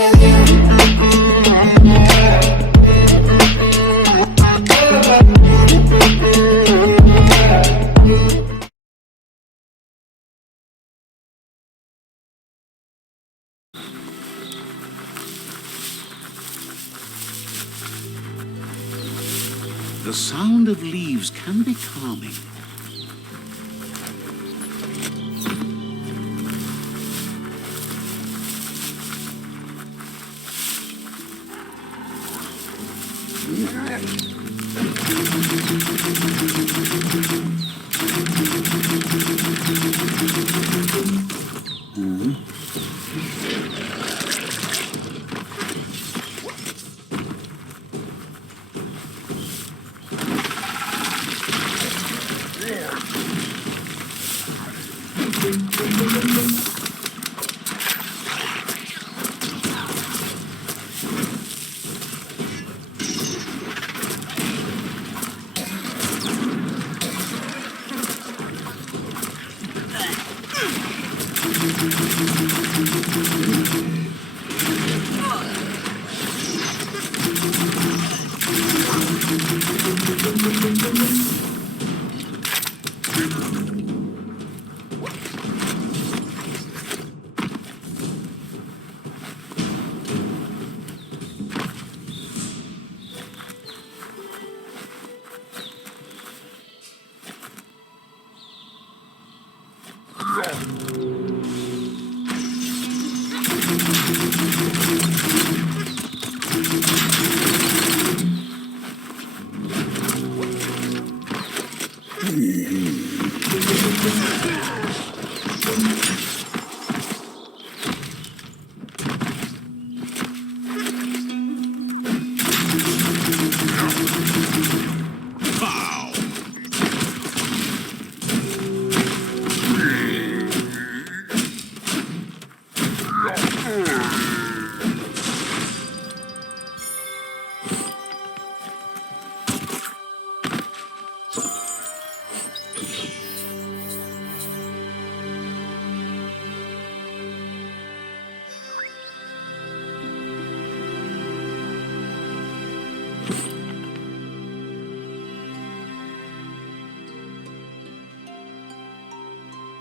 with you. The sound of leaves can be calming.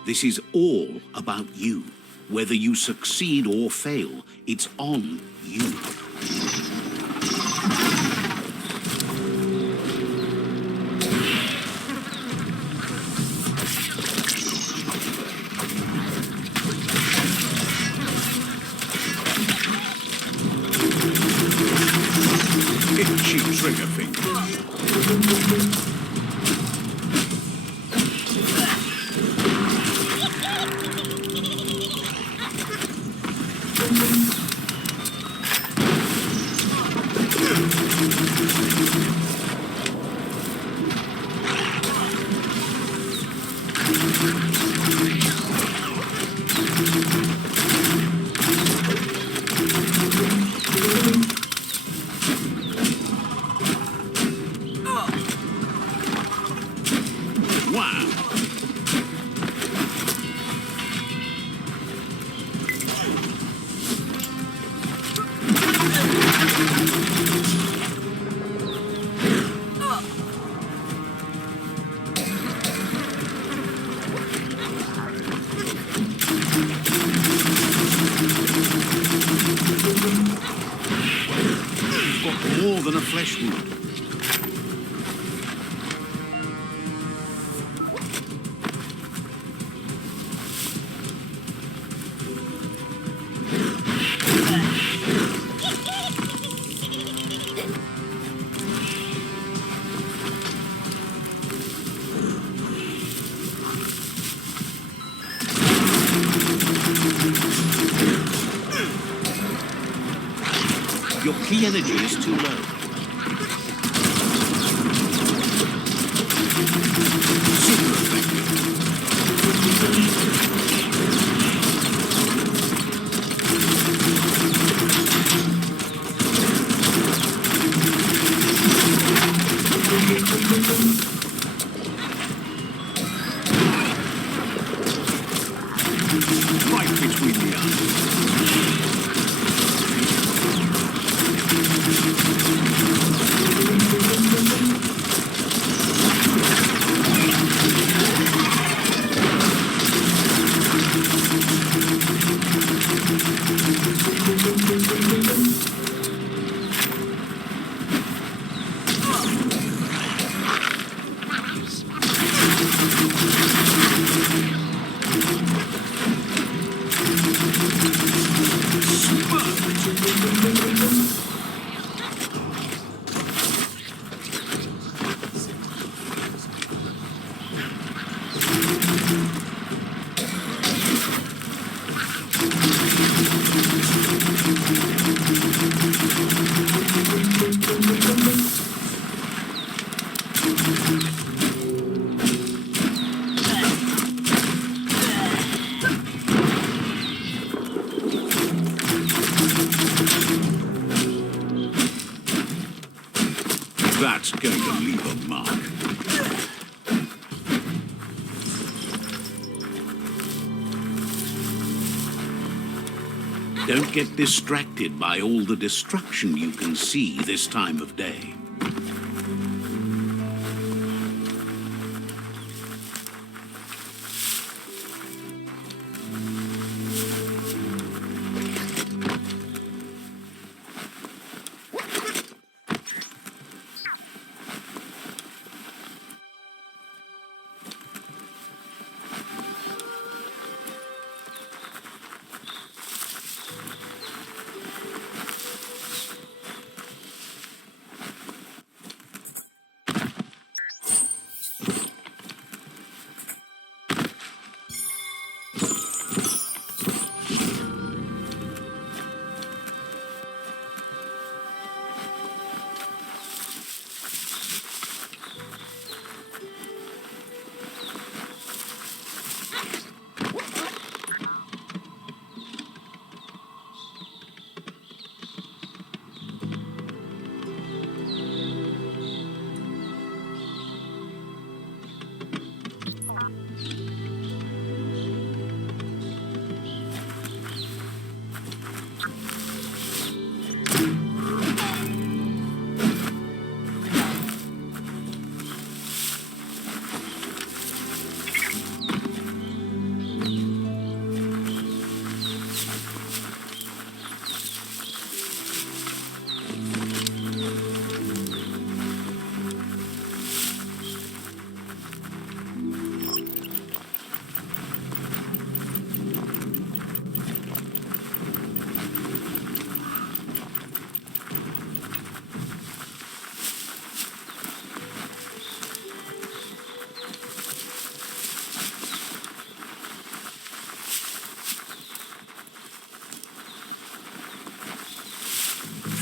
This is all about you. Whether you succeed or fail, it's on you. Itchy trigger finger. More than a flesh wound. Your key energy is too low. Super effective. Right between the eyes. That's going to leave a mark. Don't get distracted by all the destruction you can see this time of day.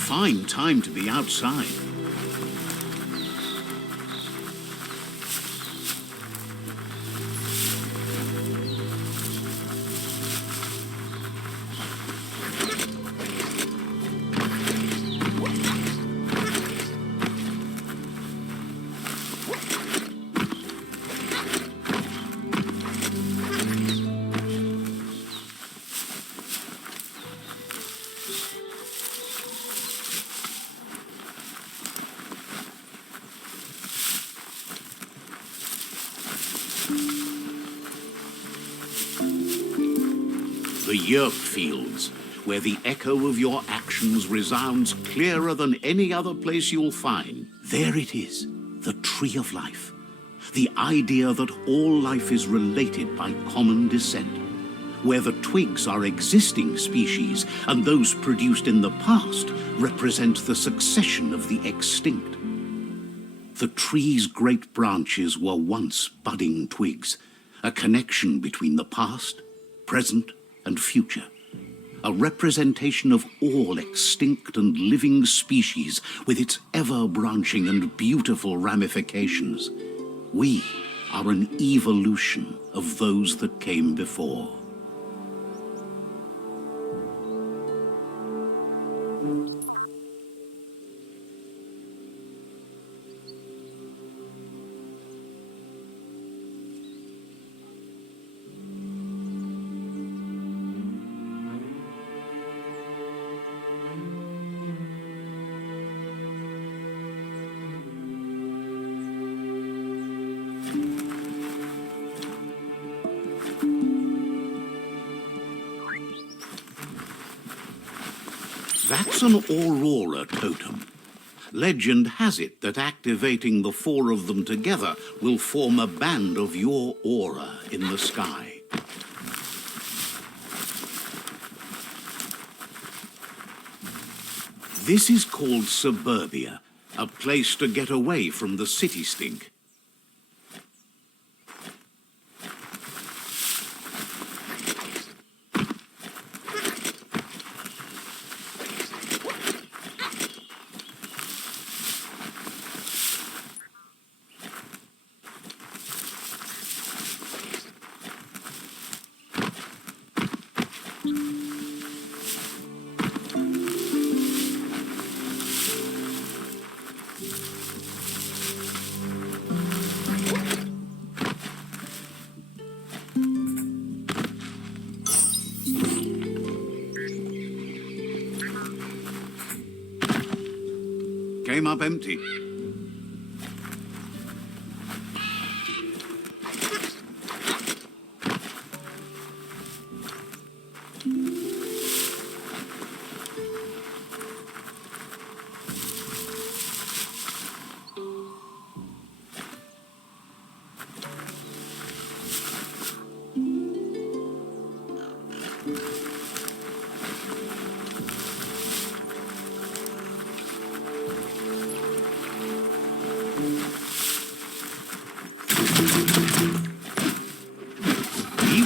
Fine time to be outside. The yerk fields, where the echo of your actions resounds clearer than any other place you'll find. There it is, the tree of life. The idea that all life is related by common descent, where the twigs are existing species and those produced in the past represent the succession of the extinct. The tree's great branches were once budding twigs, a connection between the past, present, and future, a representation of all extinct and living species with its ever-branching and beautiful ramifications. We are an evolution of those that came before. That's an aurora totem. Legend has it that activating the four of them together will form a band of your aura in the sky. This is called suburbia, a place to get away from the city stink. came up empty.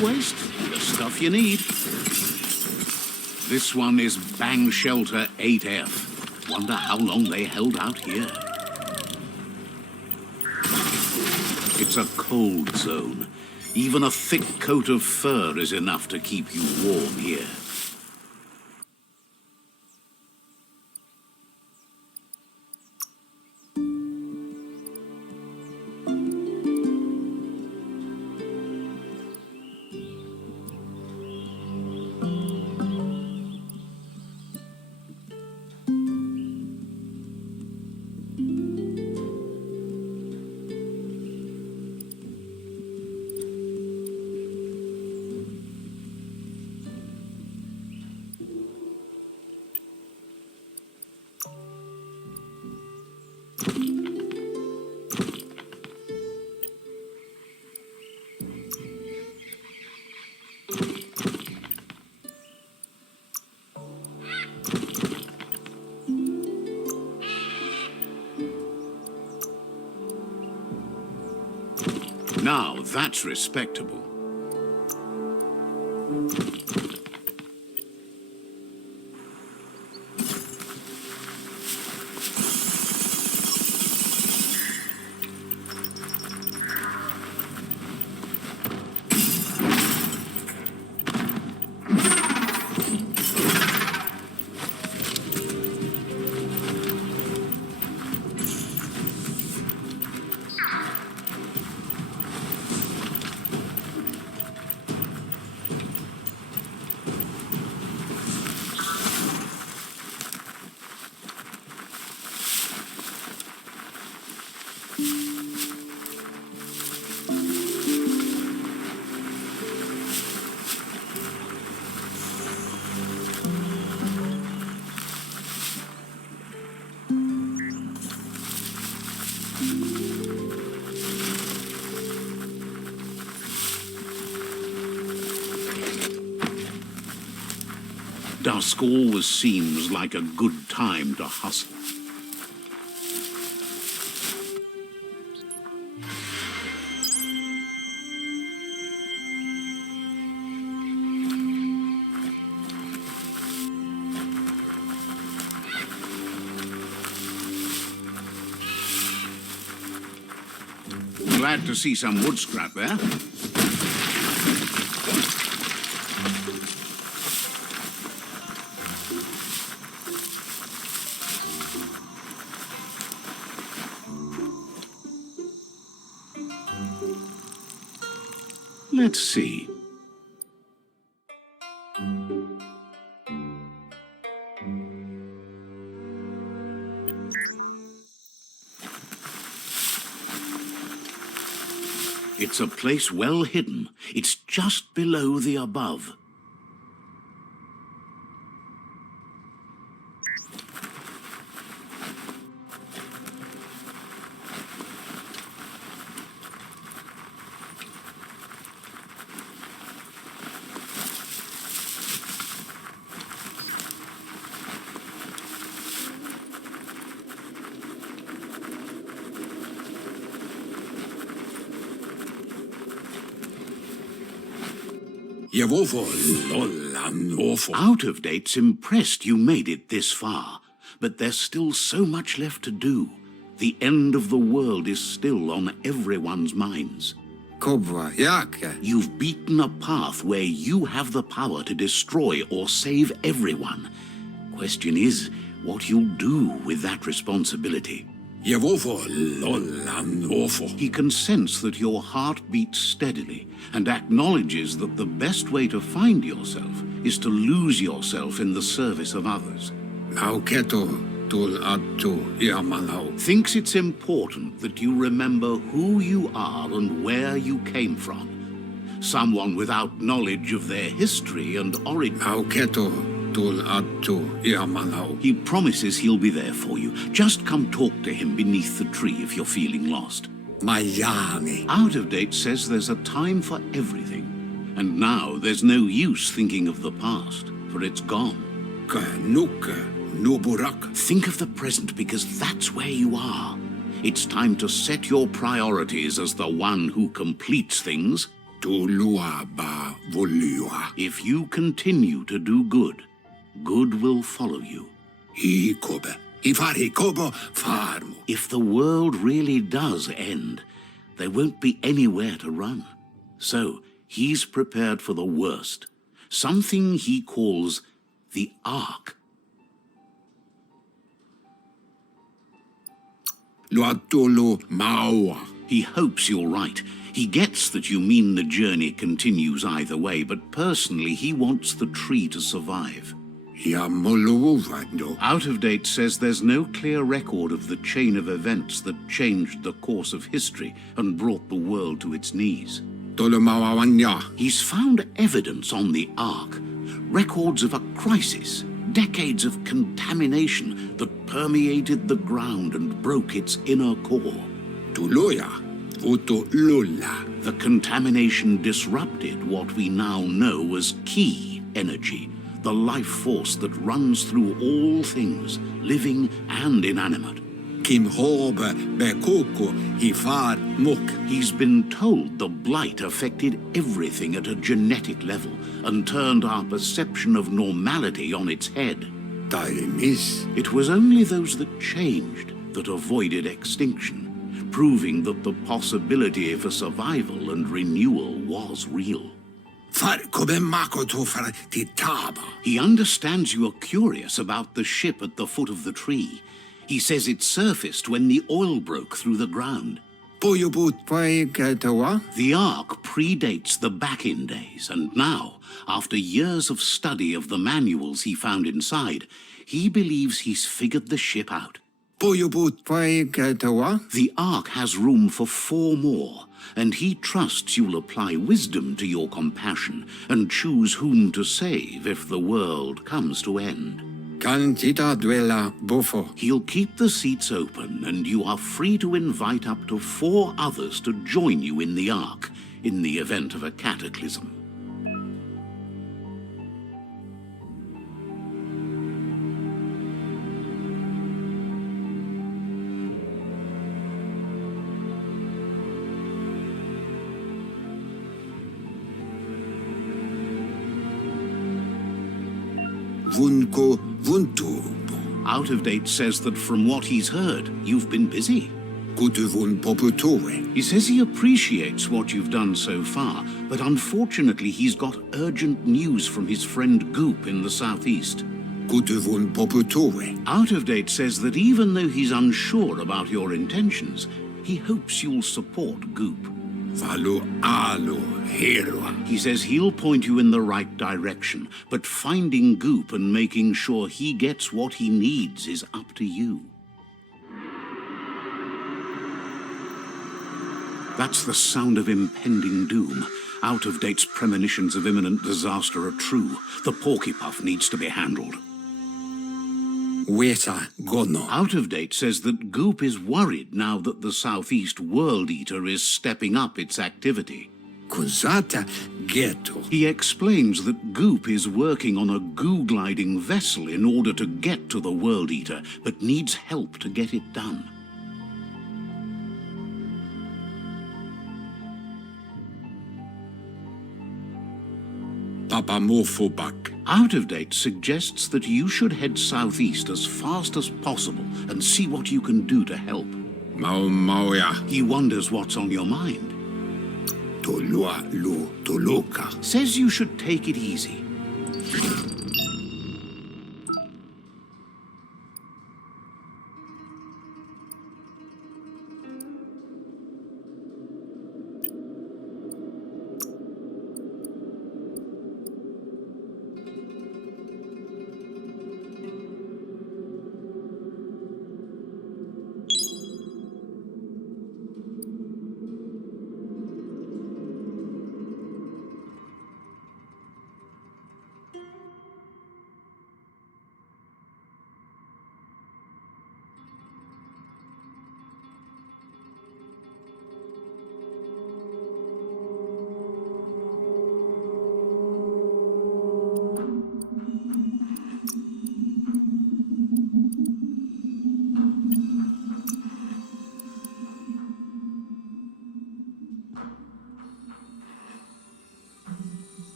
E-waste, the stuff you need. This one is Bang Shelter 8F. Wonder how long they held out here. It's a cold zone. Even a thick coat of fur is enough to keep you warm here. Now, that's respectable. Dusk always seems like a good time to hustle. Glad to see some wood scrap there. Let's see. It's a place well hidden. It's just below the above. Out of date's impressed you made it this far, but there's still so much left to do. The end of the world is still on everyone's minds. You've beaten a path where you have the power to destroy or save everyone. Question is, what you'll do with that responsibility. He can sense that your heart beats steadily and acknowledges that the best way to find yourself is to lose yourself in the service of others. Thinks it's important that you remember who you are and where you came from. Someone without knowledge of their history and origin. He promises he'll be there for you. Just come talk to him beneath the tree if you're feeling lost. Out of Date says there's a time for everything. And now there's no use thinking of the past, for it's gone. Think of the present, because that's where you are. It's time to set your priorities as the one who completes things. If you continue to do good, good will follow you. If the world really does end, there won't be anywhere to run. So he's prepared for the worst, something he calls the Ark. He hopes you're right. He gets that you mean the journey continues either way, but personally he wants the tree to survive. Out of Date says there's no clear record of the chain of events that changed the course of history and brought the world to its knees. He's found evidence on the Ark, records of a crisis, decades of contamination that permeated the ground and broke its inner core. The contamination disrupted what we now know as key energy, the life force that runs through all things, living and inanimate. He's been told the blight affected everything at a genetic level and turned our perception of normality on its head. It was only those that changed that avoided extinction, proving that the possibility for survival and renewal was real. He understands you are curious about the ship at the foot of the tree. He says it surfaced when the oil broke through the ground. The Ark predates the back-in days, and now, after years of study of the manuals he found inside, he believes he's figured the ship out. The Ark has room for 4 more, and he trusts you'll apply wisdom to your compassion and choose whom to save if the world comes to end. He'll keep the seats open, and you are free to invite up to 4 others to join you in the Ark in the event of a cataclysm. Out of Date says that from what he's heard, you've been busy. He says he appreciates what you've done so far, but unfortunately he's got urgent news from his friend Goop in the southeast. Out of Date says that even though he's unsure about your intentions, he hopes you'll support Goop. He says he'll point you in the right direction, but finding Goop and making sure he gets what he needs is up to you. That's the sound of impending doom. Out of Date's premonitions of imminent disaster are true. The Porkypuff needs to be handled. Out of Date says that Goop is worried now that the Southeast World Eater is stepping up its activity. He explains that Goop is working on a goo-gliding vessel in order to get to the World Eater, but needs help to get it done. Out of Date suggests that you should head southeast as fast as possible and see what you can do to help. He wonders what's on your mind. Says you should take it easy.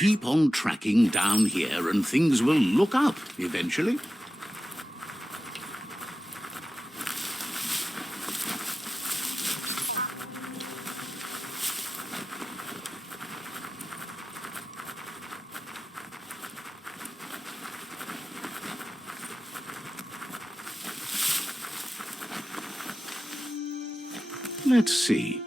keep on tracking down here and things will look up eventually. Let's see.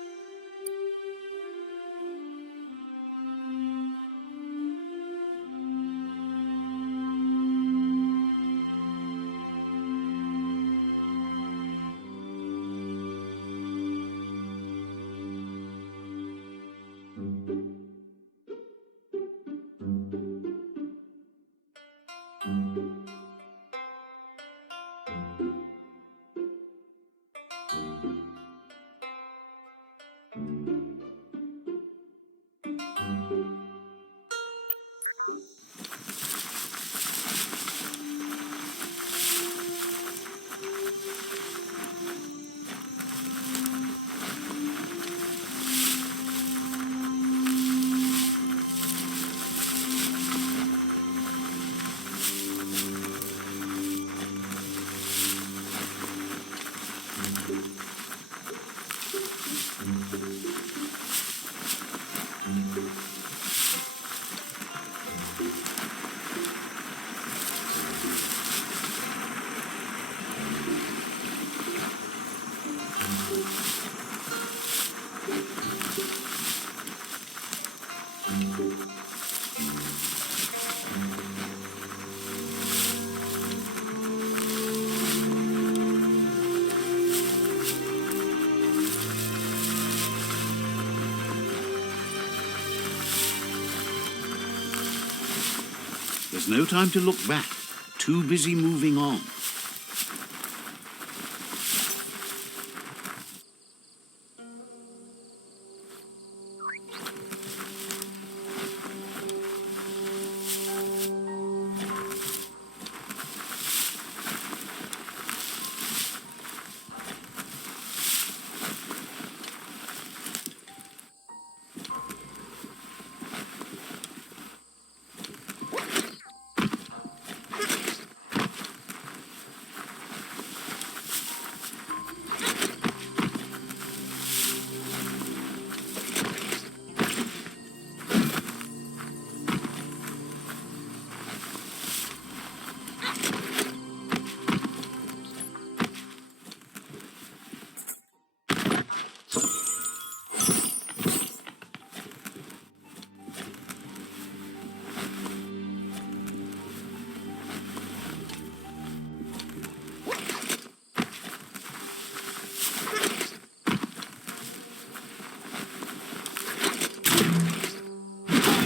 There's no time to look back. Too busy moving on.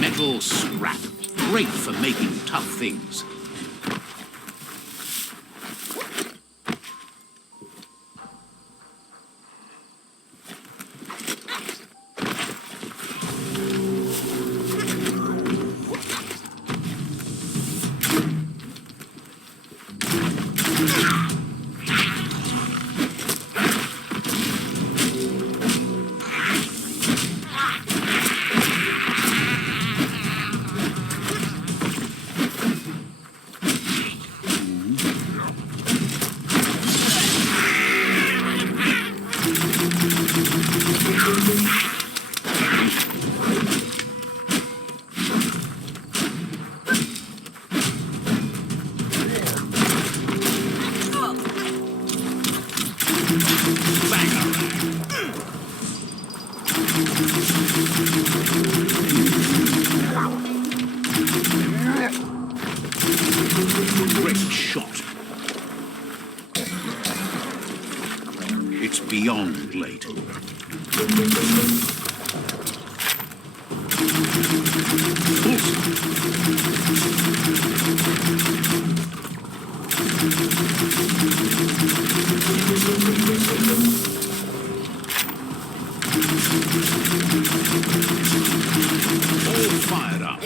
Metal scrap. Great for making tough things. Great shot. It's beyond late. All fired up.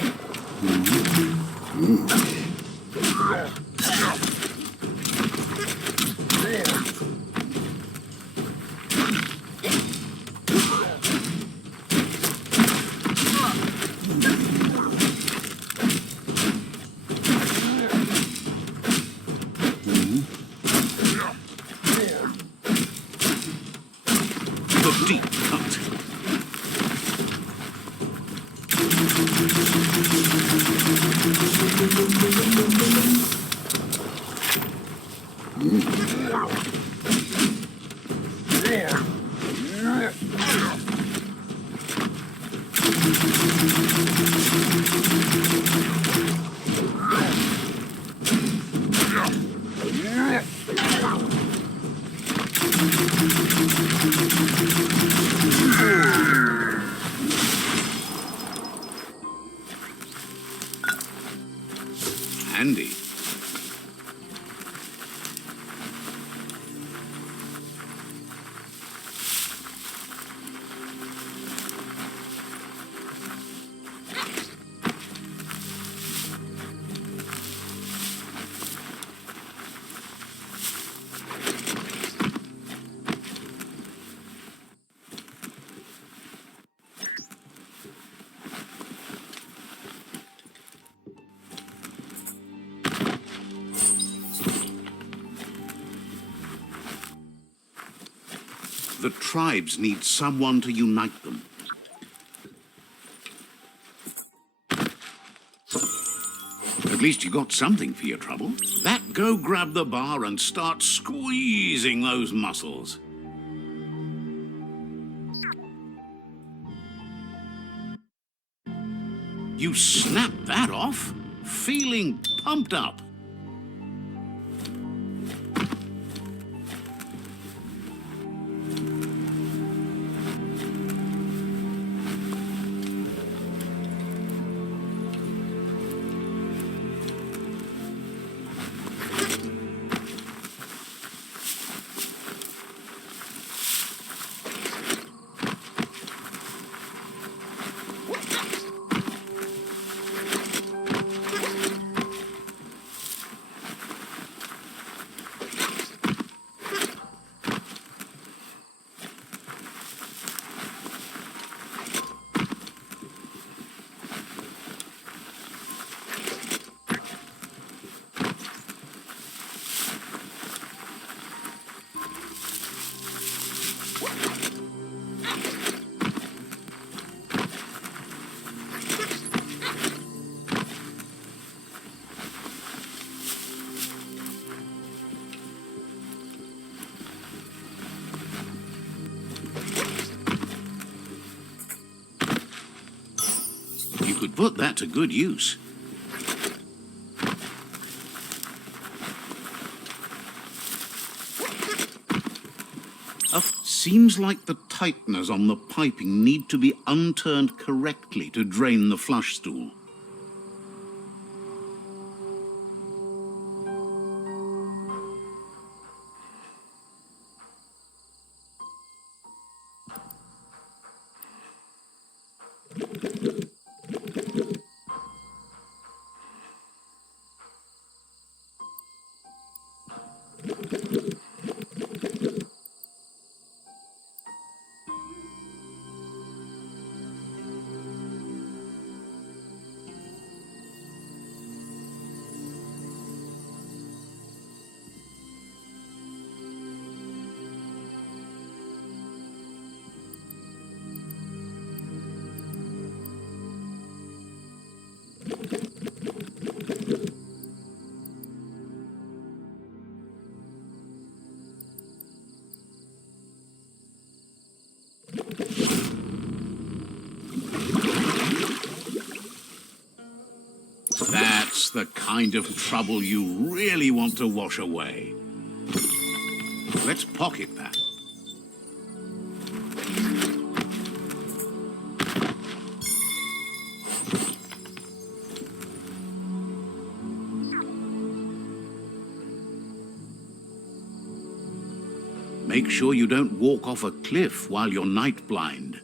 Handy. The tribes need someone to unite them. At least you got something for your trouble. Go grab the bar and start squeezing those muscles. You snap that off, feeling pumped up. You could put that to good use. Seems like the tighteners on the piping need to be unturned correctly to drain the flush stool. That's the kind of trouble you really want to wash away. Let's pocket that. Make sure you don't walk off a cliff while you're night blind.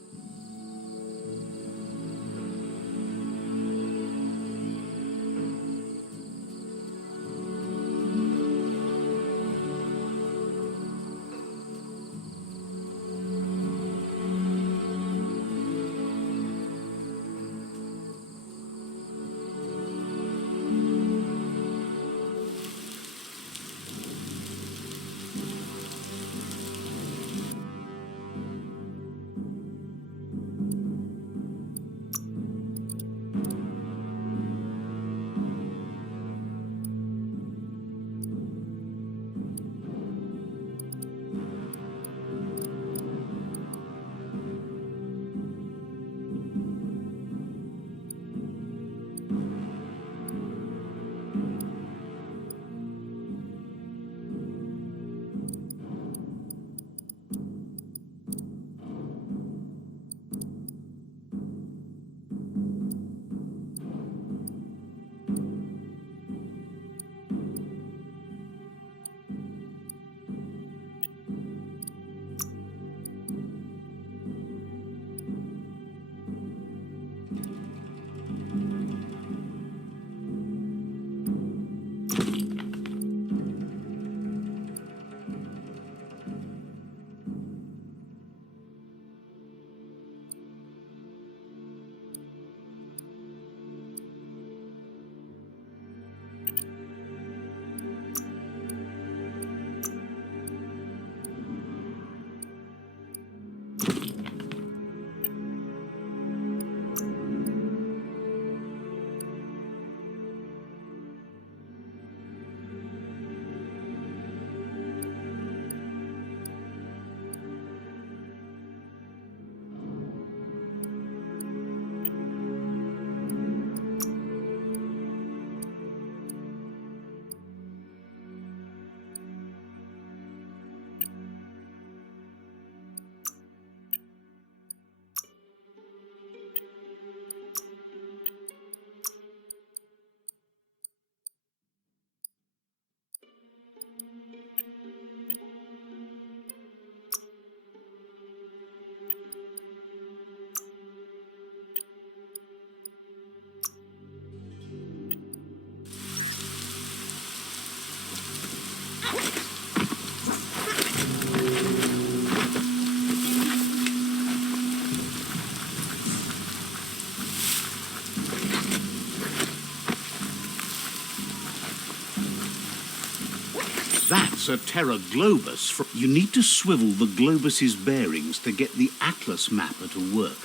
That's a Terra Globus. You need to swivel the globus's bearings to get the atlas mapper to work.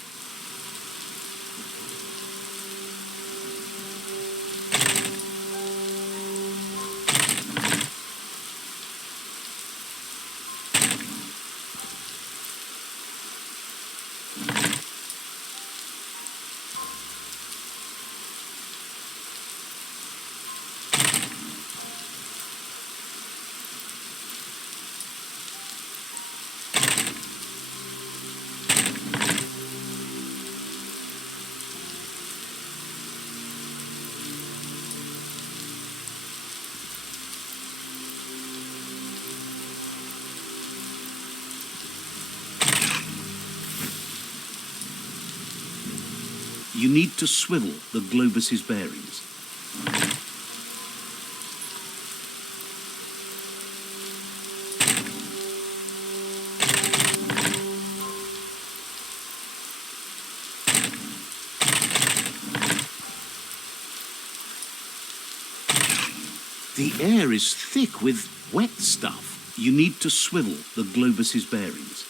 You need to swivel the globus's bearings. The air is thick with wet stuff. You need to swivel the globus's bearings.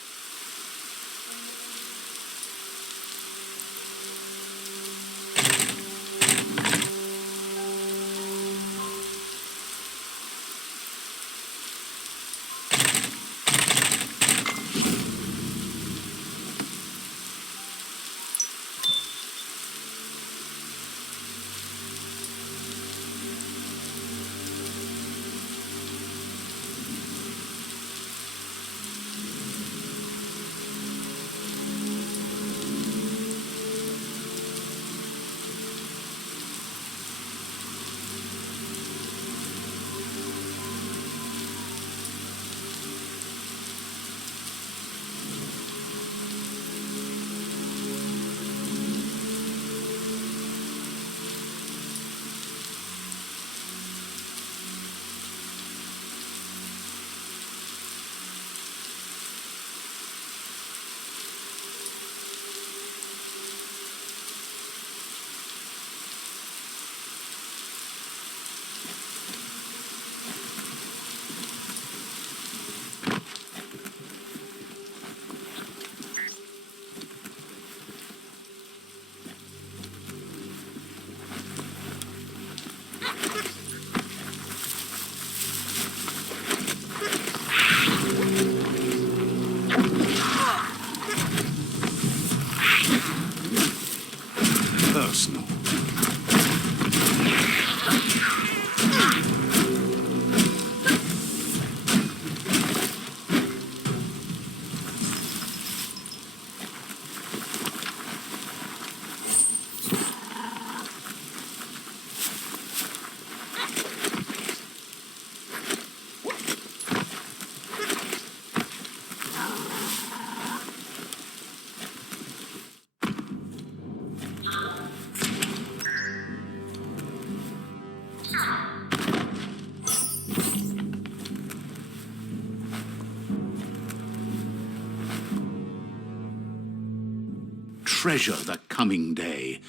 Treasure the coming day.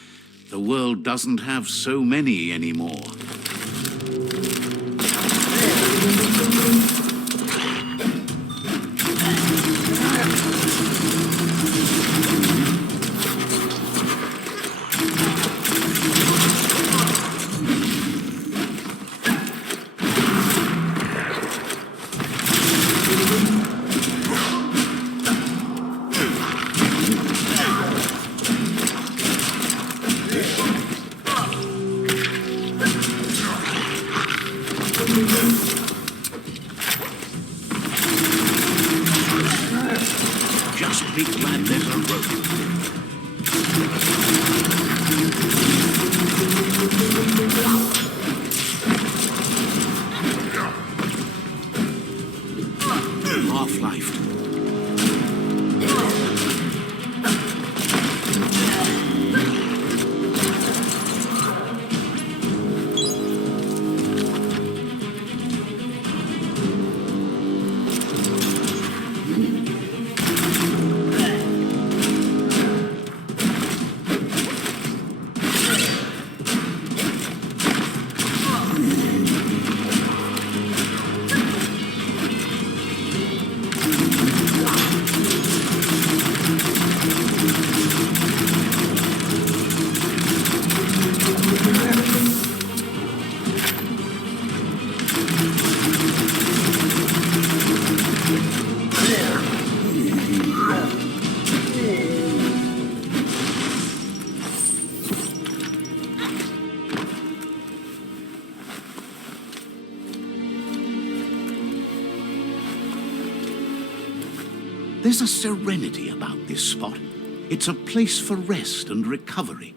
The world doesn't have so many anymore. There's a serenity about this spot. It's a place for rest and recovery.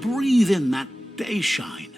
Breathe in that day shine.